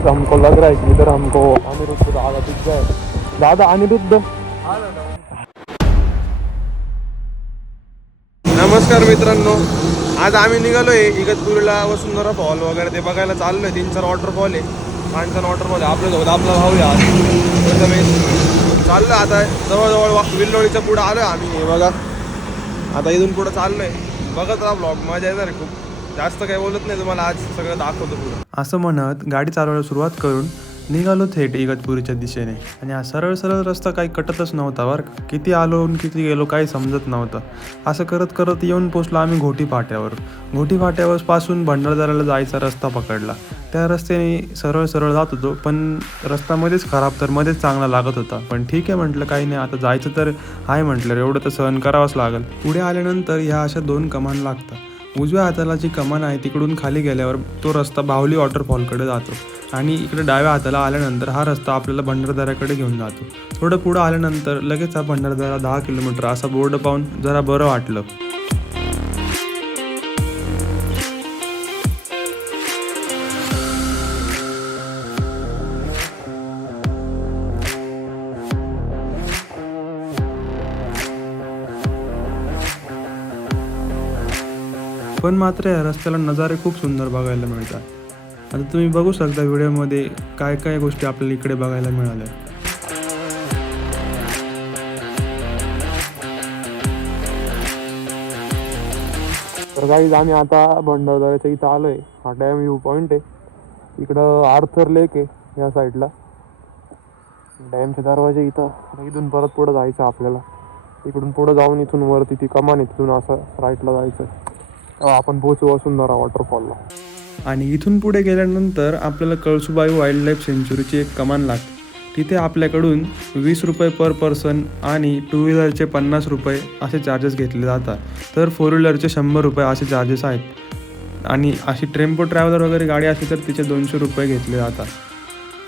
Guys हमको लग रहा है कि इधर हमको अनिरुद्ध दादा दिख गए. दादा अनिरुद्ध. नमस्कार मित्रांनो, आज आम्ही निघालोय इगतपुरीला वसुंधरा फॉल वगैरे ते बघायला चाललोय. 3-4 वॉटरफॉल आहे, 5-6 वॉटरफॉल आहे. आपल्यासोबत आपला भाऊ आहे. चाललं आता जवळजवळ विल्लोळीच्या पुढे आलोय आम्ही. हे बघा आता इथून पुढे चाललोय. बघत राहा ब्लॉग, मजा येणार आहे खूप. जास्त काही बोलत नाही, तुम्हाला आज सगळं दाखवतो पुढं. असं म्हणत गाडी चालवायला सुरुवात करून निघालो थेट इगतपुरीच्या दिशेने. आणि हा सरळ सरळ रस्ता काही कटतच नव्हता बरं. किती आलो आणि किती गेलो काही समजत नव्हतं. असं करत करत येऊन पोचलो आम्ही घोटी फाट्यावर. घोटी फाट्यावर पासून भंडारदऱ्याला जायचा रस्ता पकडला. त्या रस्त्याने सरळ सरळ जात होतो, पण रस्ता मध्येच खराब तर मध्येच चांगला लागत होता. पण ठीक आहे म्हटलं, काही नाही, आता जायचं तर आहे म्हटलं, एवढं तर सहन करावंच लागेल. पुढे आल्यानंतर ह्या अशा 2 कमान लागतात. उजव्या हाताला जी कमान आहे तिकडून खाली गेल्यावर तो रस्ता बाहुली वॉटरफॉलकडे जातो. आणि इकडे डाव्या हाताला आल्यानंतर हा रस्ता आपल्याला भंडारदऱ्याकडे घेऊन जातो. थोडं पुढं आल्यानंतर लगेच हा भंडारदरा 10 किलोमीटर असा बोर्ड पाहून जरा बरं वाटलं. पण मात्र या रस्त्याला नजारे खूप सुंदर बघायला मिळतात. आता तुम्ही बघू शकता व्हिडिओमध्ये काय काय गोष्टी आपल्याला इकडे बघायला मिळाल्या. तर गाईज आम्ही आता भंडारदऱ्याच्या इथं आलोय. हा डॅम व्ह्यू पॉईंट आहे. इकडं आर्थर लेक आहे या साईडला. डॅमचे दरवाजे इथं. इथून परत पुढं जायचं आपल्याला. इकडून पुढं जाऊन इथून वरती ती कमान आहे, तिथून असं राईटला जायचं. तेव्हा आपण पोहोचू वसुंधरा वॉटरफॉलला. आणि इथून पुढे गेल्यानंतर आपल्याला कळसुबाई वाईल्ड लाईफ सेंच्युरीची एक कमान लागते. तिथे आपल्याकडून 20 रुपये पर पर्सन आणि 2 व्हीलरचे 50 रुपये असे चार्जेस घेतले जातात. तर 4 व्हीलरचे 100 रुपये असे चार्जेस आहेत. आणि अशी टेम्पो ट्रॅव्हलर वगैरे गाडी असली तर तिचे 200 रुपये घेतले जातात.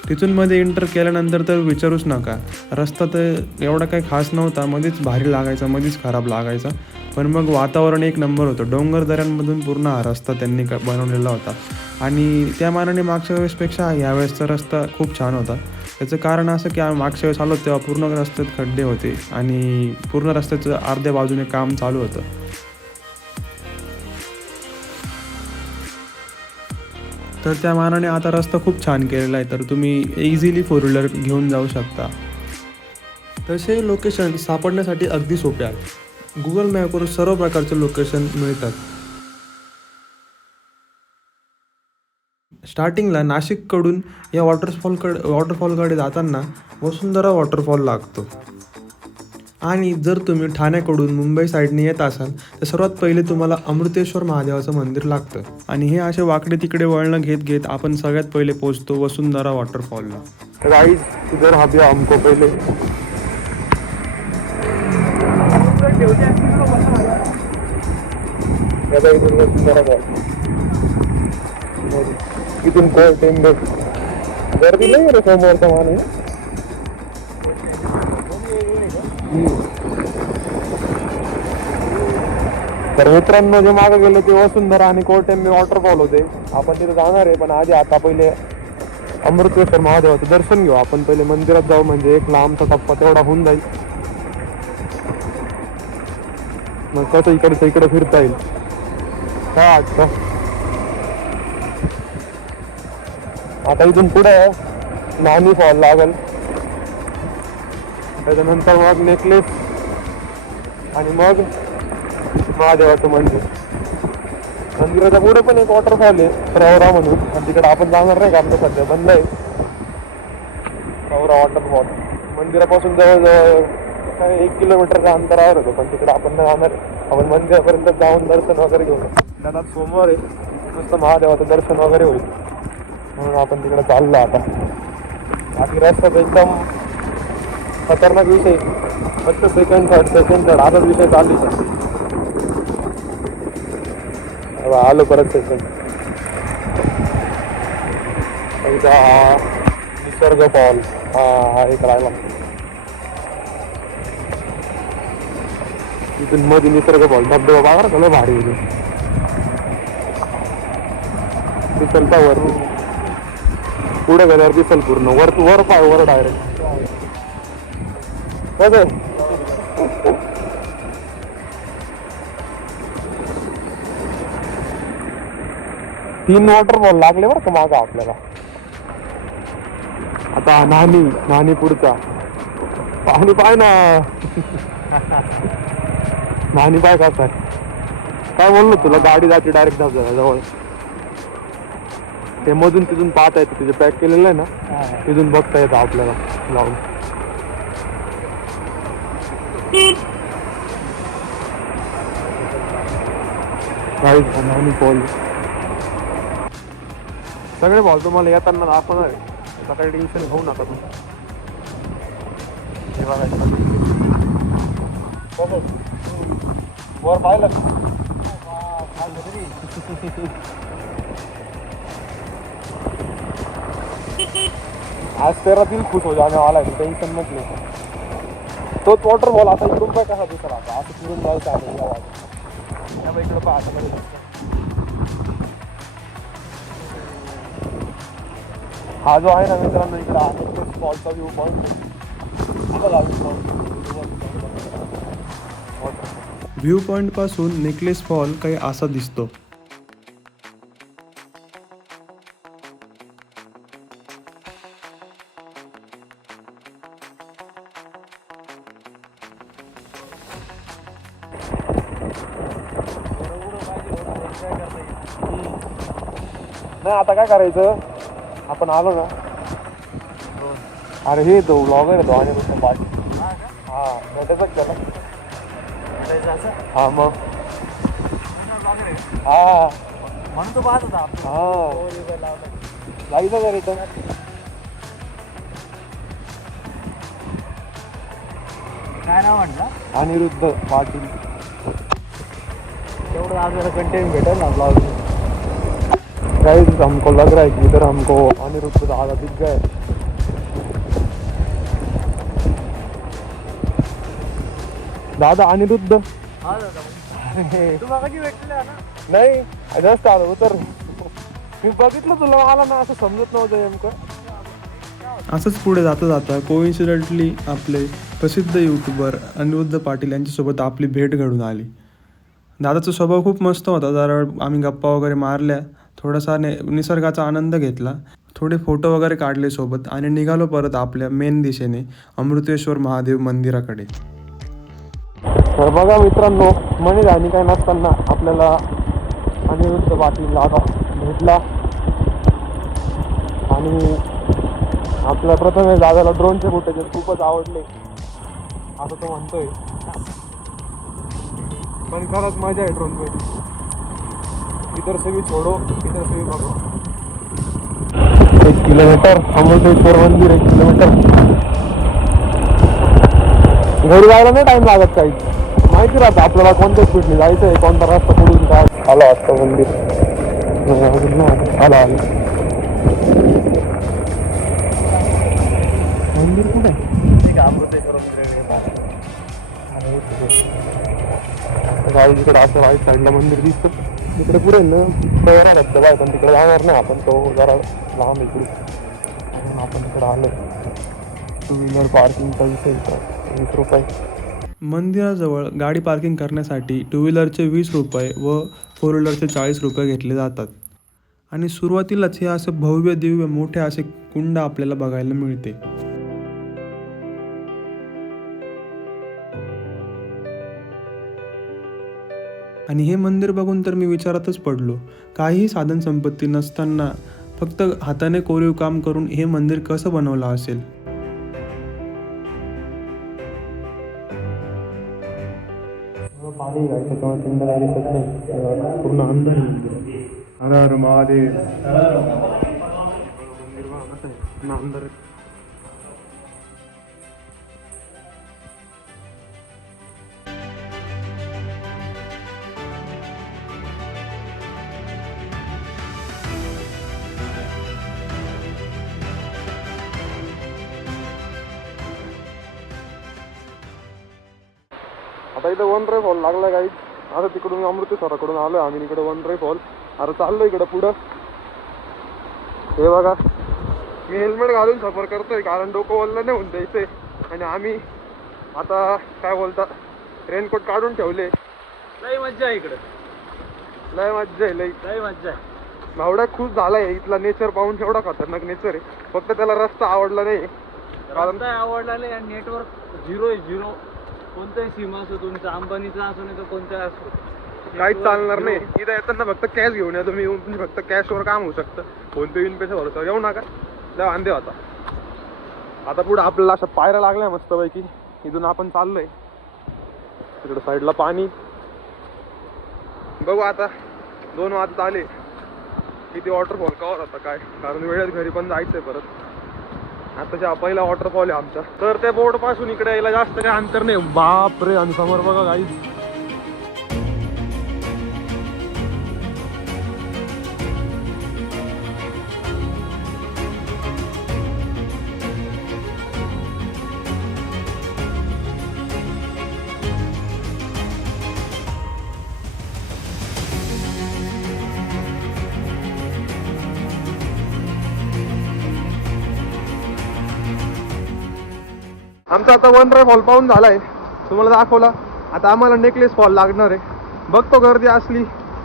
तिथून मध्ये एंटर केल्यानंतर तर विचारूच नका. रस्ता तर एवढा काही खास नव्हता, मध्येच भारी लागायचा, मध्येच खराब लागायचा. पण मग वातावरण एक नंबर होतं. डोंगर दऱ्यांमधून पूर्ण हा रस्ता त्यांनी बनवलेला होता. आणि त्या मानाने मागच्या वेळेसपेक्षा यावेळेसचा रस्ता खूप छान होता. त्याचं कारण असं की आम्ही मागच्या वेळेस आलो तेव्हा पूर्ण रस्त्यात खड्डे होते आणि पूर्ण रस्त्याचं अर्ध्या बाजूने काम चालू होतं. तर त्या मानाने आता रस्ता खूप छान केलेला आहे. तर तुम्ही इझिली 4 व्हीलर घेऊन जाऊ शकता. तसे लोकेशन सापडण्यासाठी अगदी सोपे आहे. गुगल मॅपवर सर्व प्रकारचे लोकेशन मिळतात. स्टार्टिंगला नाशिककडून या वॉटरफॉलकडे जाताना वसुंधरा वॉटरफॉल लागतो. आणि जर तुम्ही ठाण्याकडून मुंबई साईडने येत असाल तर सर्वात पहिले तुम्हाला अमृतेश्वर महादेवाचं मंदिर लागतं. आणि हे असे वाकडे तिकडे वळणं घेत घेत आपण सगळ्यात पहिले पोहोचतो वसुंधरा वॉटरफॉलला. गाइस इधर हा भी हमको पहले इथून गर्दी नाही रे समोरचा माने. तर मित्रांनो, जे मागे गेले ते वसुंधरा आणि कोळटेंबे वॉटरफॉल होते. आपण तिथे जाणार आहे, पण आधी आता पहिले अमृतेश्वर महादेवाचं दर्शन घेऊ. आपण पहिले मंदिरात जाऊ, म्हणजे एक लांबचा टप्पा तेवढा होऊन जाईल. मग कसं इकडचं इकडे फिरता येईल. काय वाटतं? आता इथून पुढे नानी फॉल लागल, त्याच्यानंतर मग नेकलेस आणि मग महादेवाचं मंदिर. मंदिराच्या पुढे पण एक वॉटरफॉल आहे प्रवरा म्हणून, आणि तिकडे आपण जाणार नाही का, आपलं सध्या बंद आहे प्रवरा वॉटरफॉल. मंदिरापासून जवळजवळ 1 किलोमीटरच्या अंतरावर होतो, पण तिकडे आपण नाही जाणार. आपण मंदिरापर्यंत जाऊन दर्शन वगैरे घेऊ. त्यात सोमवार आहे, नुसतं महादेवाचं दर्शन वगैरे होईल, म्हणून आपण तिकडे चाललो आता. बाकी रस्त्यात एकदम खतरनाक विषय, फक्त सेकंड थर्ड असाच विषय चालू आहे. आलो परत सेकंड. हा निसर्ग फॉल, हा एक राहिला. इथून मध्ये निसर्ग फॉल धबधबा बघा, सगळं भारी होते. चलता वर पुढे गेल्यावर दिसेल पूर्ण वर पाय वर डायरेक्ट कसं 3 वॉटरफॉल लागले बरं का मागं आपल्याला. आता नानी पुढचा पाणी पाय ना. नानी पाय का काय बोललो तुला, गाडी जाते डायरेक्ट जवळ. ते मधून तिथून पाहता येतं, तिथे पॅक केलेलं आहे ना, तिथून बघता येतं आपल्याला लावून. नानी फॉल सगळे बॉल तुम्हाला येताना दाखवणार आहे. आता काही टेन्शन घेऊ नका तुम्ही. हे बघायचं वर पाहिलं आज तेरा दिल खुश हो जाने वाला है, टेन्शन मत ले. तोच वॉटरफॉल आता इकडून काय कसा दुसरा आता असं फिरून जायचं आहे. इकडं पाहता हा जो आहे ना मित्रांनो, इकडं आहे स्पॉटचा व्ह्यू पॉईंट. व्ह्यू पॉइंट पासून नेकलेस फॉल काही असा दिसतो. नाही आता काय करायचं, आपण आलो ना. अरे हे तो ब्लॉगर आहे तो आणि पाटील. हा त्याचाच झाला. हा मग हा म्हणून तो पाहत होता. हा जायचं का रिटर्न. काय नाव म्हटलं, अनिरुद्ध पाटील. तेवढं आपल्याला कंटेंट भेटेल ना ब्लॉग. गाइस हमको लग रहा है कि इधर हमको अनिरुद्ध दादा दिख गए. दादा अनिरुद्ध नाही जास्त आलो उतर. मी बघितलं तुला, मला ना असं समजत नव्हतं नेमकं. असंच पुढे जाता जाता कोइन्सिडेंटली आपले प्रसिद्ध यूट्यूबर अनिरुद्ध पाटील यांच्यासोबत आपली भेट घडून आली. दादाचा स्वभाव खूप मस्त होता. जरा आम्ही गप्पा वगैरे मारल्या, थोडासा निसर्गाचा आनंद घेतला, थोडे फोटो वगैरे काढले सोबत आणि निघालो परत आपल्या मेन दिशेने अमृतेश्वर महादेव मंदिराकडे. तर बघा मित्रांनो, मणी आणि काय नसताना आपल्याला अनिरुद्ध पाटील दादा भेटला. आणि आपल्या प्रथम दादाला ड्रोनचे फुटेज खूपच आवडले असं तो म्हणतोय. पण खरंच मजा आहे ड्रोन मध्ये. इधर से भी छोड़ो, इधर से भी बघो. 1 किलोमीटर अमृतेश्वर मंदिर, 1 किलोमीटर. घरी जायला नाही टाइम लागत काही, माहिती राहतं आपल्याला कोणत्या स्पीडने जायचं आहे, कोणता रस्ता पुढून काय. आलो असतं मंदिर. आलो मंदिर कुठे अमृतेश्वर गावी जिकडे असं राईट साईडला मंदिर दिसतं. तिकडे पुढे ना प्रवरा धबधबा आहे, पण तिकडे जाणार नाही आपण, तो जरा लांब इकडे. म्हणून आपण तिकडे आलो. 2 व्हीलर पार्किंगचा विषय 20 रुपये. मंदिराजवळ गाडी पार्किंग करण्यासाठी 2 व्हीलरचे 20 रुपये व 4 व्हीलरचे 40 रुपये घेतले जातात. आणि सुरुवातीलाच हे असे भव्य दिव्य मोठे असे कुंड आपल्याला बघायला मिळते. आणि हे मंदिर बघून तर मी विचारातच पडलो, काहीही साधन संपत्ती नसताना फक्त हाताने कोरीव काम करून हे मंदिर कसं बनवलं असेल. पाणी घ्यायचं तेव्हा थंड गाडी दिसत नाही, पूर्ण अंधार मंदिर. हर हर महादेव. मंदिर बघा कसं आहे, पूर्ण अंधार. आता इथं वनराई फॉल लागला काही. आता तिकडून अमृतेश्वराकडून आलोय आम्ही, इकडे वनराई फॉल. आता चाललो इकडं पुढं. हे बघा मी हेल्मेट घालून सफर करतोय कारण डोकं ओललं नाही होऊन द्यायचंय. आणि आम्ही आता काय बोलता रेनकोट काढून ठेवले. लय मज्जा आहे इकडे, लय मज्जा आहे, लय मज्जा आहे. भावड्या खुश झालाय इथला नेचर पाहून. एवढा खतरनाक नेचर आहे, फक्त त्याला रस्ता आवडला नाही. रस्ता आवडला नाही आणि नेटवर्क 0 आहे 0. कोणताही सीम असो तुमचा, अंबानीचा असो नाही तर कोणता असो, काहीच चालणार नाही. इथं येताना फक्त कॅश घेऊन या तुम्ही. फक्त कॅशवर काम होऊ शकतं. फोन पे बिन पेच्या भरोसा येऊ नका. त्या वांदे होता. आता पुढे आपल्याला अशा पायऱ्या लागल्या मस्तपैकी. इथून आपण चाललोय तिकडे साईडला पाणी. बघू आता 2 वाजत आले किती वॉटरफॉल कवर होता काय, कारण वेळेत घरी पण जायचंय परत. आताच्या पहिला वॉटरफॉल आहे आमचा. तर त्या बोर्ड पासून इकडे यायला जास्त काही अंतर नाही. बाप रे, आणि समोर बघा गाईज. आमचा आता वनराय फॉल पाहून झालाय, तुम्हाला दाखवला. आता आम्हाला नेकलेस फॉल लागणार आहे. बघतो गर्दी असली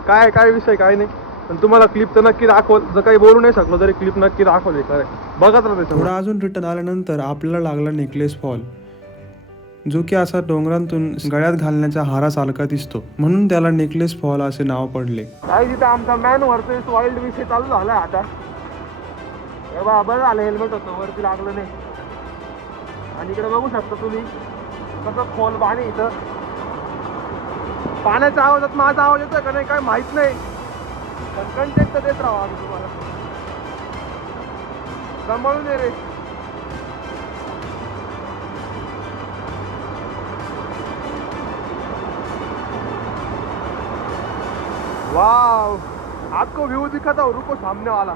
काय काय विषय काय नाही, पण तुम्हाला क्लिप तर नक्की दाखवल. जर काही बोलू नाही शकलो तरी क्लिप नक्की दाखवली. काय बघत राहते. थोडा अजून रिटर्न आल्यानंतर आपल्याला लागला नेकलेस फॉल, जो की असा डोंगरांतून गळ्यात घालण्याचा हारासारखा दिसतो, म्हणून त्याला नेकलेस फॉल असे नाव पडले. काय तिथे आमचा मॅन व्हर्सेस वाईल्ड विषय चालू झालाय आता. बरं झालं हेल्मेट होतं, वरती लागलं नाही. आणि इकडे बघू शकता तुम्ही कसं खोल पाणी. इथं पाण्याच्या आवाजात माझा आवाज येतोय का नाही काय माहित नाही, पण कंटेंट तर देत राहा आम्ही तुम्हाला. सांभाळून ये रे. वाव, आपको व्यू दिखा था, रुको सामने वाला.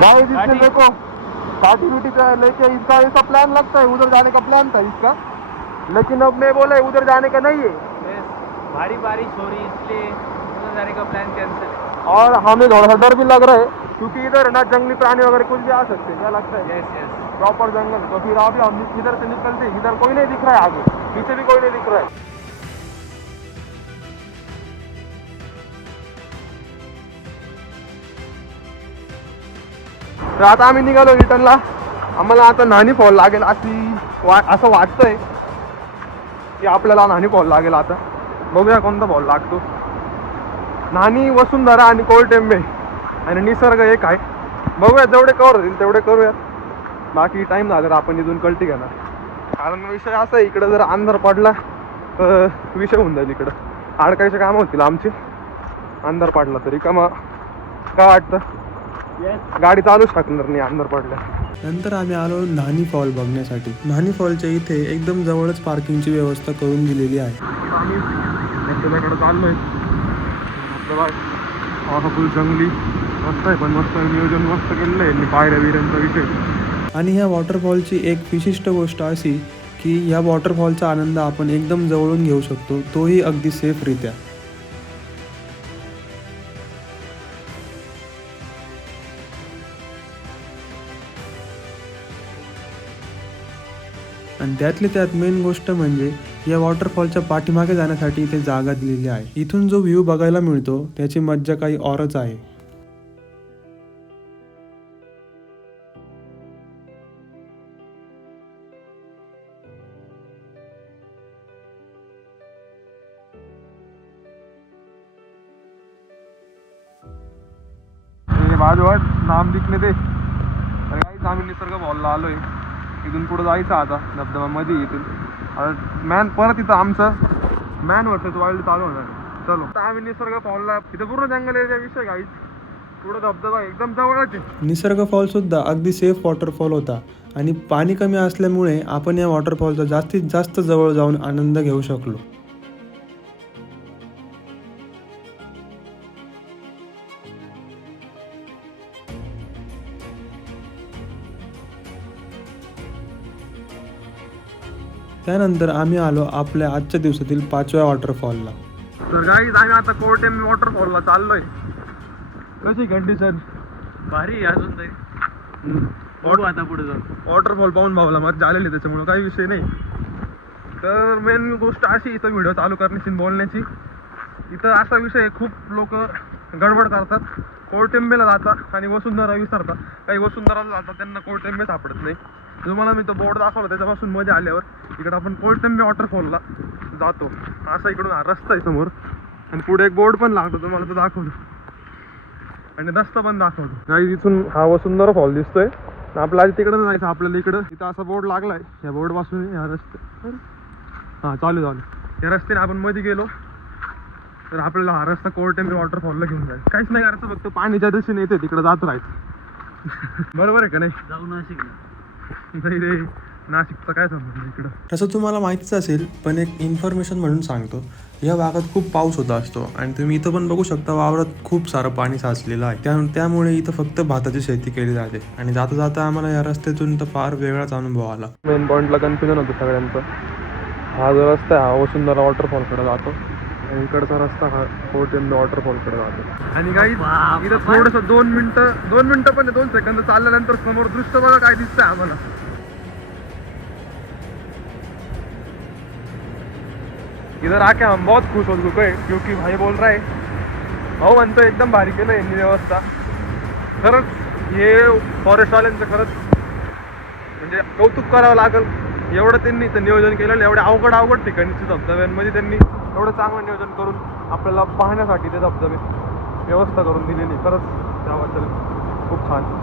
भाई जिसने देखो पार्टी का लेके इसका ऐसा प्लान लगता है, उधर जाने का प्लान था इसका, लेकिन अब मैं बोला उधर जाने का नहीं है. भारी बारिश हो रही है इसलिए उधर जाने का प्लान कैंसिल है. और हमें थोड़ा सा डर भी लग रहा है क्योंकि इधर ना जंगली प्राणी वगैरह कुछ भी आ सकते हैं. क्या लगता है? Yes yes. प्रॉपर जंगल. तो फिर अभी हम इधर से निकलते, इधर कोई नहीं दिख रहा है, आगे पीछे भी कोई नहीं दिख रहा है. तर आता आम्ही निघालो रिटर्नला. आम्हाला आता न्हाणी फॉल लागेल असं वाटतंय की आपल्याला न्हाणी फॉल लागेल आता. बघूया कोणता फॉल लागतो. न्हाणी, वसुंधरा आणि कोलटेंबे आणि निसर्ग एक आहे. बघूया जेवढे कवर होतील तेवढे करूया. बाकी टाईम झाला तर आपण इथून कल्टी घेणार. कारण विषय असा आहे, इकडं जर अंधार पडला तर विषय होऊन जाईल. इकडं अडकायचे कामं होतील आमचे अंधार पडला तरी. का मग काय वाटतं? गाडी चालूच शकणार नाही अंधार पडल्या. नंतर आम्ही आलो न्हाणी फॉल बघण्यासाठी. न्हाणी फॉलच्या इथे एकदम जवळच पार्किंगची व्यवस्था करून दिलेली आहे. आम्ही धबधब्याकडे चाललोय. धबधबा फुल जंगली मस्त आहे, पण मस्त नियोजन मस्त केलेलं आहे पायऱ्या बिऱ्यांचा विषय. आणि ह्या वॉटरफॉलची एक विशिष्ट गोष्ट अशी की ह्या वॉटरफॉलचा आनंद आपण एकदम जवळून घेऊ शकतो, तोही अगदी सेफरित्या. आणि त्यातली त्यात मेन गोष्ट म्हणजे या वॉटरफॉलच्या पाठीमागे जाण्यासाठी इथे जागा दिलेली आहे. इथून जो व्ह्यू बघायला मिळतो त्याची मज्जा काही औरच आहे. बाजूवाट नाम दिखणे ते काहीच. आम्ही निसर्ग फॉलला आलोय. इथून पुढे जायचं आता धबधब्यामध्ये. इथून मॅन परत इथं आमचं मॅन वर्सेस वाईल्ड चालू होणार. चलो आता आम्ही निसर्ग फॉलला. इथं पूर्ण जंगल एरिया विषय काहीच. पुढे धबधबा एकदम जवळच आहे. निसर्ग फॉल सुद्धा अगदी सेफ वॉटरफॉल होता आणि पाणी कमी असल्यामुळे आपण या वॉटरफॉलचा जास्तीत जास्त जवळ जाऊन आनंद घेऊ शकलो. त्यानंतर आम्ही आलो आपल्या आजच्या दिवसातील 5व्या वॉटरफॉलला. तर गाईज आम्ही आता कोर्टेंबे वॉटरफॉलला चाललोय. कशी कंडिशन? भारी आहे अजून तरी. बघू आता पुढे जाऊन. वॉटरफॉल पाहून भावला मजा आलेली, त्याच्यामुळे काही विषय नाही. तर मेन गोष्ट अशी इथं व्हिडिओ चालू करण्याची बोलण्याची, इथं असा विषय आहे, खूप लोक गडबड करतात, कोर्टेंबेला जातात आणि वसुंधरा विसरतात. काही वसुंधराला जातात, त्यांना कोर्टेंबे सापडत नाही. तुम्हाला मी तो बोर्ड दाखवला, त्याच्यापासून मध्ये आल्यावर इकडं आपण कोर्टेंबे वॉटरफॉलला जातो. असा इकडून हा रस्ता आहे समोर आणि पुढे एक बोर्ड पण लागतो, तुम्हाला तो दाखवतो आणि रस्ता पण दाखवतो. काही इथून हा वसुंधरा फॉल दिसतोय. आपल्याला आधी तिकडं जायचं, आपल्याला इकडं इथं असा बोर्ड लागलाय. या बोर्ड पासून ह्या रस्ते हां चालू या रस्त्याने आपण मध्ये गेलो तर आपल्याला हा रस्ता कोर्टेंबे वॉटरफॉलला घेऊन जाईल. काहीच नाही करायचं, फक्त पाणीच्या दिशेने येते तिकडं जात राहायचं. बरोबर आहे का नाही? जाऊ नाशिक नाही रे, नाशिकचं काय समजलं इकडं. तसं तुम्हाला माहितीच असेल, पण एक इन्फॉर्मेशन म्हणून सांगतो. या भागात खूप पाऊस होत असतो आणि तुम्ही इथं पण बघू शकता, वावरात खूप सारं पाणी साचलेलं आहे. त्यामुळे इथं फक्त भाताची शेती केली जाते. आणि जाता जाता आम्हाला या रस्त्यातून तर फार वेगळाच अनुभव आला. मेन पॉईंटला कन्फ्युजन होतं सगळ्यांचं. हा जो रस्ता आहे हा वसुंधरा वॉटरफॉलकडे जातो आणि इकडचा रस्ता हा कोर्टेंबे वॉटरफॉलकडे जातो. आणि काही इथं थोडंसं 2 मिनिटं पण 2 सेकंद चालल्यानंतर समोर दृश्य बघा काय दिसतंय आम्हाला. इधर आके हम बहुत खुश हो चुके हैं क्योंकि भाई बोल रहा है, भाऊ म्हणतो एकदम भारी केलं यांनी व्यवस्था. खरंच हे फॉरेस्ट वाल्यांचं खरंच म्हणजे कौतुक करावं लागेल. एवढं त्यांनी इथं नियोजन केलेलं, एवढ्या अवघड ठिकाणीचे धबधब्यांमध्ये त्यांनी एवढं चांगलं नियोजन करून आपल्याला पाहण्यासाठी ते धबधबे व्यवस्था करून दिलेली. खरंच त्याबद्दल खूप छान.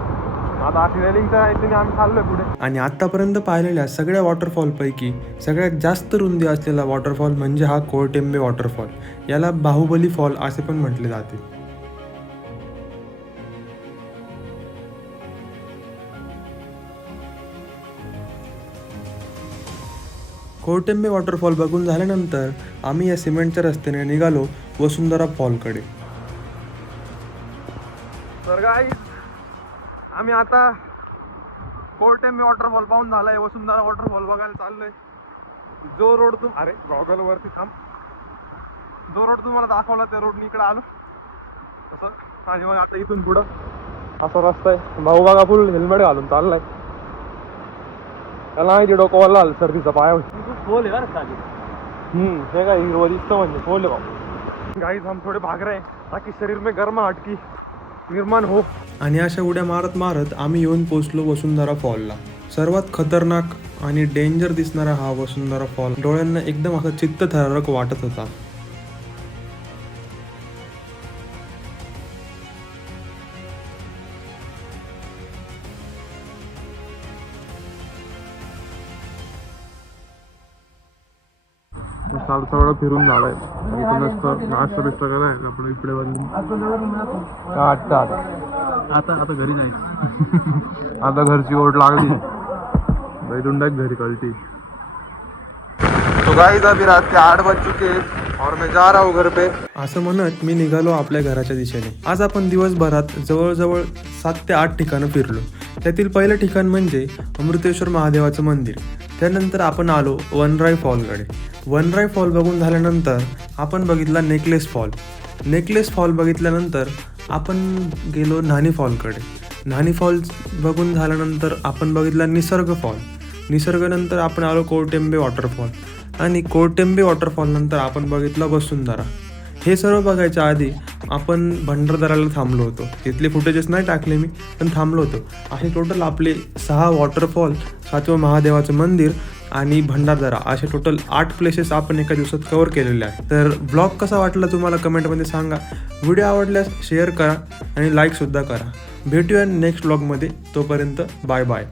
आता फिलिंगचं आम्ही चाललोय पुढे. आणि आत्तापर्यंत पाहिलेल्या सगळ्या वॉटरफॉलपैकी सगळ्यात जास्त रुंदी असलेला वॉटरफॉल म्हणजे हा कोर्टेंबे वॉटरफॉल. याला बाहुबली फॉल असे पण म्हटले जाते. कोर्टेंबे वॉटरफॉल बघून झाल्यानंतर आम्ही या सिमेंटच्या रस्त्याने निघालो वसुंधरा फॉलकडे. तर गाईज आम्ही आता कोर्टेंबे वॉटरफॉल पाहून झालाय, वसुंधरा वॉटरफॉल बघायला चाललोय. जो रोड अरे गॉगल वरती थांब. जो रोड तुम्हाला दाखवला त्या रोडनी इकडे आलो तसं. आणि मग आता इथून पुढं असा रस्ता आहे. भाऊ बघा फुल हेल्मेट घालून चाललाय. त्याला माहिती डोकं आलं सर्दीचा पाय खोल आहे बरं खाली. हे काय हिरवं दिसतं म्हणजे खोल आहे भाऊ. गाईज हम थोडे भाग रहे ताकि शरीर में गर्माहट की निर्माण हो. आणि अशा उड्या मारत मारत आम्ही येऊन पोचलो वसुंधरा फॉलला. सर्वात खतरनाक आणि डेंजर दिसणारा हा वसुंधरा फॉल डोळ्यांना एकदम असं चित्तथरारक वाटत होता. सगळं फिरून झालाय. इथं नसतं नाश्ता बिस्ता करा आपण इकडे आता घरी जायचं. आता घरची ओढ लागली. बैदुंडा घरी कळती. तो गाइस अभी रात के 8 बज चुके और मैं जा रहा हूँ घर पे. असं म्हणत मी निघालो आपल्या घराच्या दिशेने. आज आपण दिवसभरात जवळजवळ 7 ते 8 ठिकाणं फिरलो. त्यातील पहिलं ठिकाण म्हणजे अमृतेश्वर महादेवाचं मंदिर. त्यानंतर आपण आलो वनराई फॉलकडे. वनराई फॉल बघून झाल्यानंतर आपण बघितला नेकलेस फॉल. नेकलेस फॉल बघितल्यानंतर आपण गेलो न्हाणी फॉलकडे. न्हाणी फॉल बघून झाल्यानंतर आपण बघितला निसर्ग फॉल. निसर्गानंतर आपण आलो कोर्टेंबे वॉटरफॉल आणि कोर्टेंबे वॉटरफॉल नंतर आपण बघितलं वसुंधरा. हे सर्व बघायच्या आधी आपण भंडारदऱ्याला थांबलो होतो. तिथले फुटेजेस नाही टाकले मी, पण थांबलो होतो. असे टोटल आपले 6 वॉटरफॉल, 7वं महादेवाचं मंदिर आणि भंडारदरा असे टोटल 8 प्लेसेस आपण एका दिवसात कव्हर केलेले आहे. तर ब्लॉग कसा वाटला तुम्हाला कमेंटमध्ये सांगा. व्हिडिओ आवडल्यास शेअर करा आणि लाईकसुद्धा करा. भेटूया नेक्स्ट ब्लॉगमध्ये. तोपर्यंत बाय बाय.